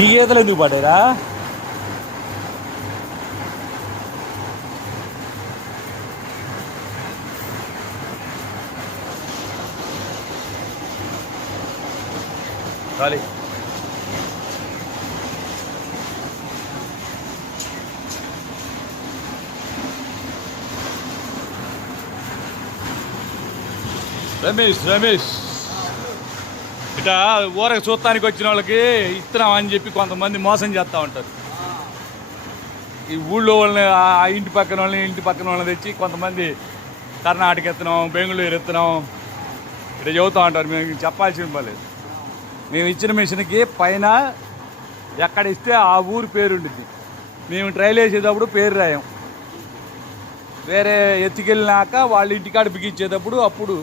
ఈ గీతలు ఎందుకు పడారా? చాలి రమేష్ ఇట ఊరకు చూస్తానికి వచ్చిన వాళ్ళకి ఇస్తున్నాం అని చెప్పి కొంతమంది మోసం చేస్తూ ఉంటారు. ఈ ఊళ్ళో వాళ్ళని ఆ ఇంటి పక్కన వాళ్ళని తెచ్చి కొంతమంది కర్ణాటక ఎత్తున్నాం, బెంగళూరు ఎత్తున్నాం ఇట్లా చెబుతూ ఉంటారు. మేము చెప్పాల్సిన పర్లేదు. మేము ఇచ్చిన మిషన్కి పైన ఎక్కడ ఇస్తే ఆ ఊరు పేరు ఉంటుంది. మేము ట్రైల్ వేసేటప్పుడు పేరు రాయం. వేరే ఎత్తుకెళ్ళినాక వాళ్ళ ఇంటికాడ బిగించేటప్పుడు అప్పుడు